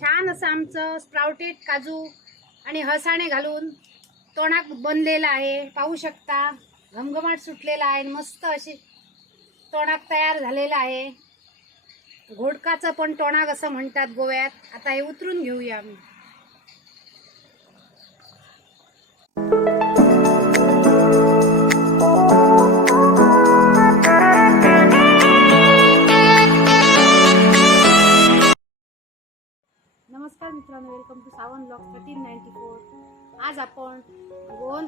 छान असं आमचं स्प्राउटेड काजू आणि हसाणे घालून तोंडात बनलेलं आहे. पाहू शकता घमघमाट सुटलेला आहे आणि मस्त अशी तोंडाक तयार झालेलं आहे. घोडकाचं पण तोंडाक असं म्हणतात गोव्यात. आता हे उतरून घेऊया आम्ही. नमस्कार मित्रांनो welcome to Sawan block thirteen ninety four आज आपण गोवन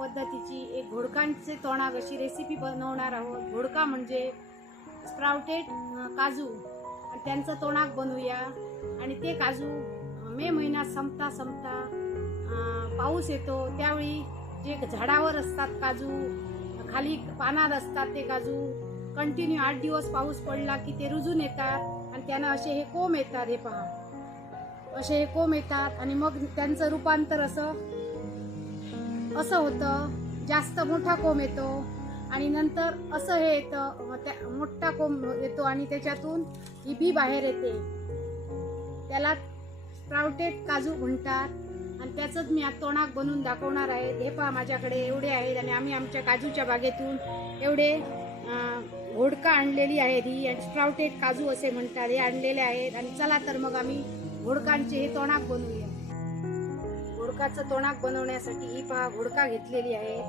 पद्धतीची एक घोडकांचे तोंडाक अशी रेसिपी बनवणार आहोत. घोडका म्हणजे स्प्राउटेड काजू. आणि त्यांचं तोंडाक बनवूया. आणि ते काजू मे महिन्यात संपता संपता पाऊस येतो. त्यावेळी जे झाडावर असतात काजू खाली पानात असतात ते काजू कंटिन्यू आठ दिवस पाऊस पडला की ते रुजून येतात. आणि त्यांना असे हे कोंब येतात हे पहा. असे हे कोंब येतात आणि मग त्यांचं रूपांतर असं असं होतं जास्त मोठा कोंब येतो आणि नंतर असं हे येतं त्या मोठा कोंब येतो आणि त्याच्यातून ही बी बाहेर येते. त्याला स्प्राउटेड काजू म्हणतात आणि त्याचंच मी आज तोंडाक बनवून दाखवणार आहे. हे पहा माझ्याकडे एवढे आहेत आणि आम्ही आमच्या काजूच्या बागेतून एवढे घोडका आणलेली आहेत. ही स्प्राउटेड काजू असे म्हणतात. हे आणलेले आहेत आणि चला तर मग आम्ही घोडकांचे हे तोणाक बनवूया. घोडकाचं तोणाक बनवण्यासाठी ही पहा घोडका घेतलेली आहे.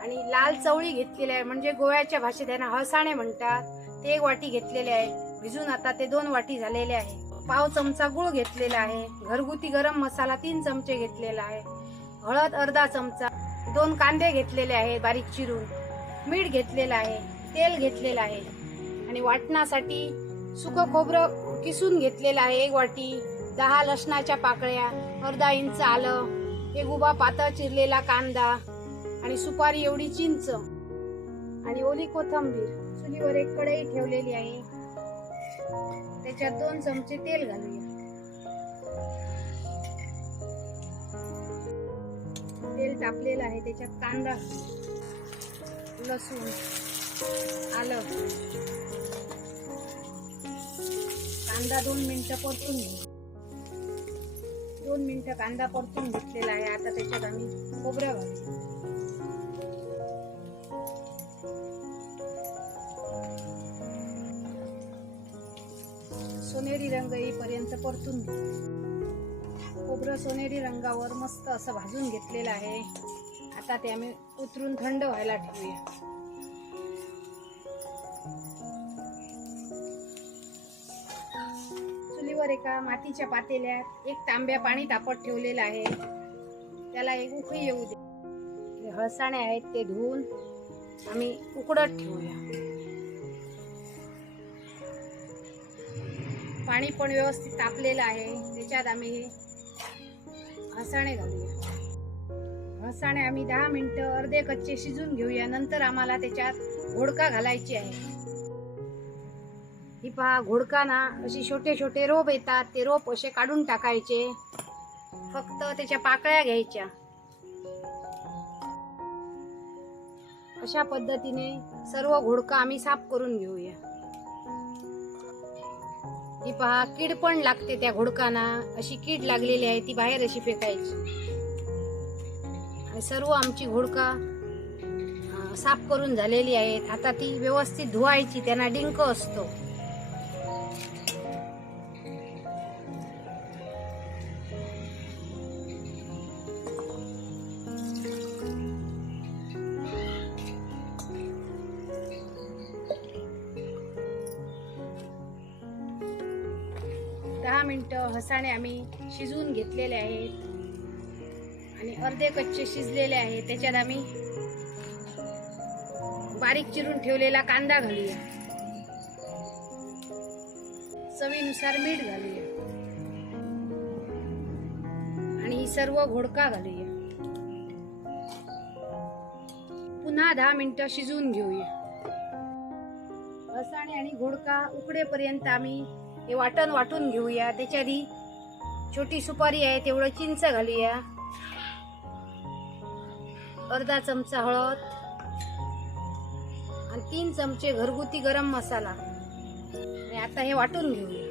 आणि लाल चवळी घेतलेली आहे म्हणजे गोव्याच्या भाषेत यांना हळसाणे म्हणतात. ते एक वाटी घेतलेले आहे. भिजून आता ते दोन वाटी झालेले आहे. पाव चमचा गुळ घेतलेला आहे. घरगुती गरम मसाला तीन चमचे घेतलेला आहे. हळद अर्धा चमचा. दोन कांदे घेतलेले आहे बारीक चिरून. मीठ घेतलेलं आहे. तेल घेतलेलं आहे. आणि वाटणासाठी सुकं खोबरं किसून घेतलेलं आहे एक वाटी दहा लसणाच्या पाकळ्या अर्धा इंच आलं एक उभा पातळ चिरलेला कांदा आणि सुपारी एवढी चिंच आणि ओली कोथंबीर. चुलीवर एक कढई ठेवलेली आहे. त्याच्यात दोन चमचे तेल घालूया. तेल तापलेलं आहे त्याच्यात कांदा लसूण आलं. कांदा दोन मिनटं परतून घेऊ दोन मिनटं कांदा परतून घेतलेला आहे. आता त्याच्यात आम्ही खोबरं घालू. सोनेरी रंग येईपर्यंत परतून घेऊ खोबरं सोनेरी रंगावर मस्त असं भाजून घेतलेलं आहे. आता ते आम्ही उतरून थंड व्हायला ठेवूया. चुलीवर एका मातीच्या पातेल्यात एक तांब्या पाणी तापत ठेवलेलं आहे. त्याला एक उकळी येऊ दे. हळसाणे आहेत ते धुवून आम्ही उकडत ठेवूया. पाणी पण व्यवस्थित तापलेलं आहे. त्याच्यात आम्ही हे हसाणे घालूया. हसाणे आम्ही दहा मिनटं अर्धे कच्चे शिजून घेऊया. नंतर आम्हाला त्याच्यात घोडका घालायची आहे. ही पहा घोडकाना असे अशी छोटे छोटे रोप येतात ते रोप असे काढून टाकायचे. फक्त त्याच्या पाकळ्या घ्यायच्या. अशा पद्धतीने सर्व घोडका आम्ही साफ करून घेऊया. ही पहा कीड पण लागते त्या घोडकाना. अशी कीड लागलेली आहे ती बाहेर अशी फेकायची. आणि सर्व आमची घोडका साफ करून झालेली आहेत. आता ती व्यवस्थित धुवायची त्यांना डिंक असतो. दहा मिनटं हसाणे आम्ही शिजवून घेतलेले आहेत. आणि अर्धे कच्चे शिजलेले आहेत. त्याच्यात आम्ही बारीक चिरून ठेवलेला कांदा घालूया. चवीनुसार मीठ घालूया. आणि ही सर्व घोडका घालूया. पुन्हा दहा मिनटं शिजवून घेऊया. हसाणे आणि घोडका उकडेपर्यंत आम्ही हे वाटण वाटून घेऊया. त्याच्या आधी छोटी सुपारी आहे तेवढं चिंच घालूया. अर्धा चमचा हळद आणि तीन चमचे घरगुती गरम मसाला. आणि आता हे वाटून घेऊया.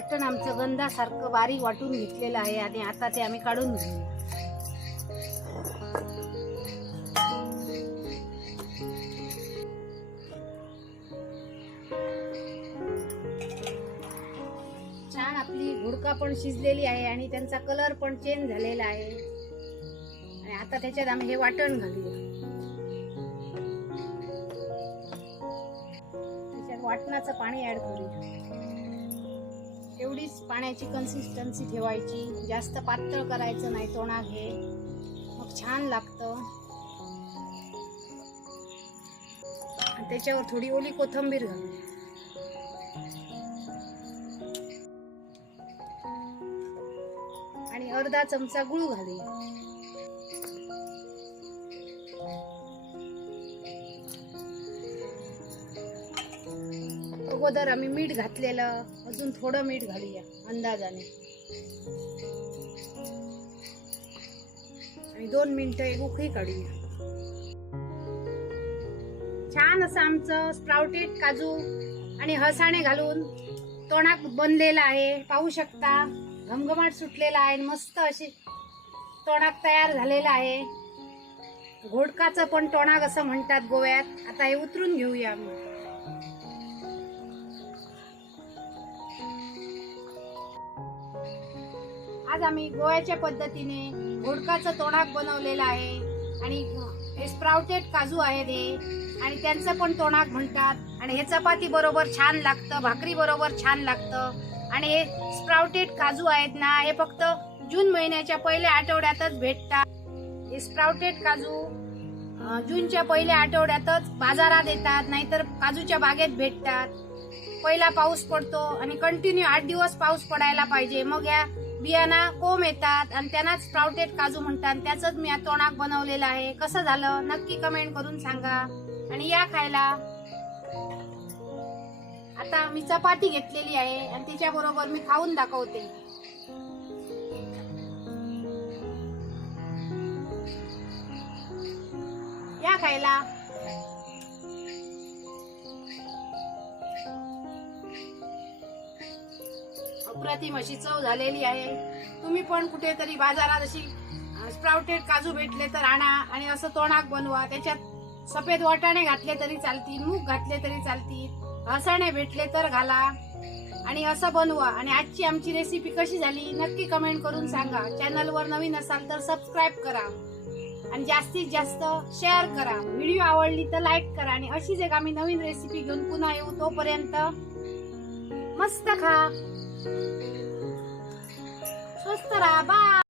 वाटण आमचं गंधासारखं बारीक वाटून घेतलेलं आहे आणि आता ते आम्ही काढून घेऊ. छान आपली गुडका पण शिजलेली आहे आणि त्यांचा कलर पण चेंज झालेला आहे. आणि आता त्याच्यात आम्ही हे वाटण घालूया त्याच्यात वाटणाचं पाणी ऍड करूया. एवढीच पाण्याची कन्सिस्टन्सी ठेवायची. जास्त पातळ करायचं नाही तोंडात हे मग छान लागतं. त्याच्यावर थोडी ओली कोथंबीर घाल आणि अर्धा चमचा गुळ घालूया अगोदर आम्ही मीठ घातलेलं अजून थोडं मीठ घालूया अंदाजाने. आणि दोन मिनिटं एक उकळी काढूया छान असं आमचं स्प्राउटेड काजू आणि हसाणे घालून तोंडात बनलेलं आहे. पाहू शकता घमघमाट सुटलेला आहे आणि मस्त अशी तोंडाक तयार झालेला आहे. घोडकाचं पण तोंडाक असं म्हणतात गोव्यात. आता हे उतरून घेऊया आम्ही. आज आम्ही गोव्याच्या पद्धतीने घोडकाचं तोंडाक बनवलेलं आहे आणि हे स्प्राउटेड काजू आहेत हे. आणि त्यांचं पण तोंडाक म्हणतात. आणि हे चपाती बरोबर छान लागतं भाकरी बरोबर छान लागतं. आणि हे स्प्राउटेड काजू आहेत ना हे फक्त जून महिन्याच्या पहिल्या आठवड्यातच भेटतात. हे स्प्राउटेड काजू जूनच्या पहिल्या आठवड्यातच बाजारात येतात नाहीतर काजूच्या बागेत भेटतात. पहिला पाऊस पडतो आणि कंटिन्यू आठ दिवस पाऊस पडायला पाहिजे. मग या बियाणा कोंब येतात आणि त्यांनाच स्प्राउटेड काजू म्हणतात. त्याचंच मी तोंडाक बनवलेलं आहे. कसं झालं? नक्की कमेंट करून सांगा. आणि या खायला. आता मी चपाती घेतलेली आहे आणि तिच्या बरोबर मी खाऊन दाखवते. या खायला. ती अशी चव झालेली आहे. तुम्ही पण कुठेतरी बाजारात अशी स्प्राउटेड काजू भेटले तर आणा आणि असं तोंडाक बनवा. त्याच्यात सफेद वाटाणे घातले तरी चालतील मूग घातले तरी चालतील हसणे भेटले तर घाला आणि असं बनवा. आणि आजची आमची रेसिपी कशी झाली नक्की कमेंट करून सांगा. चॅनलवर नवीन असाल तर सबस्क्राईब करा आणि जास्तीत जास्त शेअर करा. व्हिडिओ आवडली तर लाईक करा आणि अशीच एक आम्ही नवीन रेसिपी घेऊन पुन्हा येऊ तोपर्यंत मस्त खा. Sus trabajos.